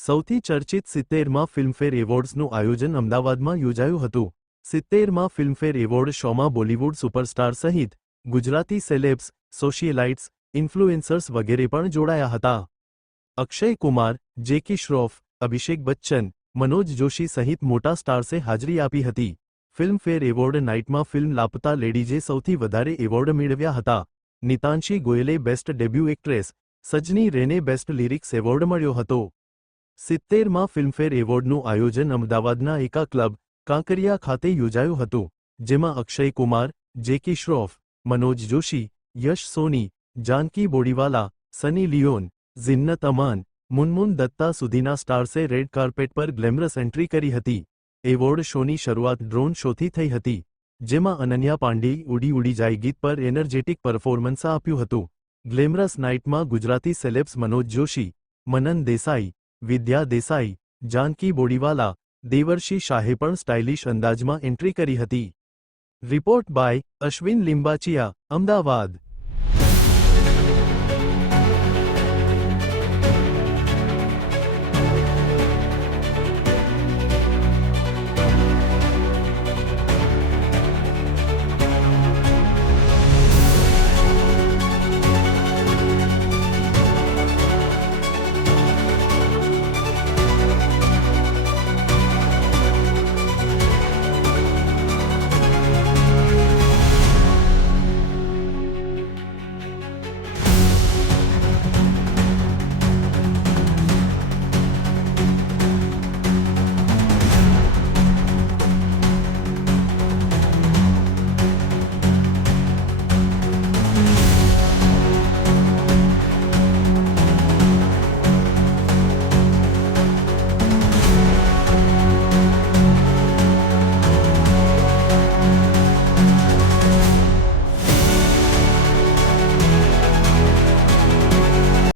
સૌથી ચર્ચિત 70માં ફિલ્મફેર એવોર્ડ્સનું આયોજન અમદાવાદમાં યોજાયું હતું। 70માં ફિલ્મફેર એવોર્ડ શોમાં બોલિવૂડ સુપરસ્ટાર સહિત ગુજરાતી સેલેબ્સ, સોશિયલાઇટ્સ, ઇન્ફ્લુએન્સર્સ વગેરે પણ જોડાયા હતા। અક્ષય કુમાર, જેકી શ્રોફ, અભિષેક બચ્ચન, મનોજ જોશી સહિત મોટા સ્ટાર્સે હાજરી આપી હતી। ફિલ્મફેર એવોર્ડ નાઇટમાં ફિલ્મ લાપતા લેડીઝે સૌથી વધારે એવોર્ડ મેળવ્યા હતા। નિતાંશી ગોયલે બેસ્ટ ડેબ્યુ એક્ટ્રેસ, સજની રેને બેસ્ટ લિરિક્સ એવોર્ડ મળ્યો હતો। 70માં ફિલ્મફેર એવોર્ડનું આયોજન અમદાવાદના એકા ક્લબ, કાંકરિયા ખાતે યોજાયું હતું, જેમાં અક્ષય કુમાર, જેકી શ્રોફ, મનોજ જોશી, યશ સોની, જાનકી બોડીવાલા, સની લિયોન, ઝિન્નત અમાન, મુનમુન દત્તા સુધીના સ્ટાર્સે રેડ કાર્પેટ પર ગ્લેમરસ એન્ટ્રી કરી હતી। એવોર્ડ શોની શરૂઆત ડ્રોન શોથી થઈ હતી, જેમાં અનન્યા પાંડેએ ઉડી ઉડી જાય ગીત પર એનર્જેટિક પરફોર્મન્સ આપ્યું હતું। ગ્લેમરસ નાઇટમાં ગુજરાતી સેલેબ્સ મનોજ જોશી, મનન દેસાઈ, વિદ્યા દેસાઈ, જાનકી બોડીવાલા, દેવર્ષી શાહે પણ સ્ટાઇલિશ અંદાજમાં એન્ટ્રી કરી હતી। Report by Ashwin Limbachiya, Ahmedabad.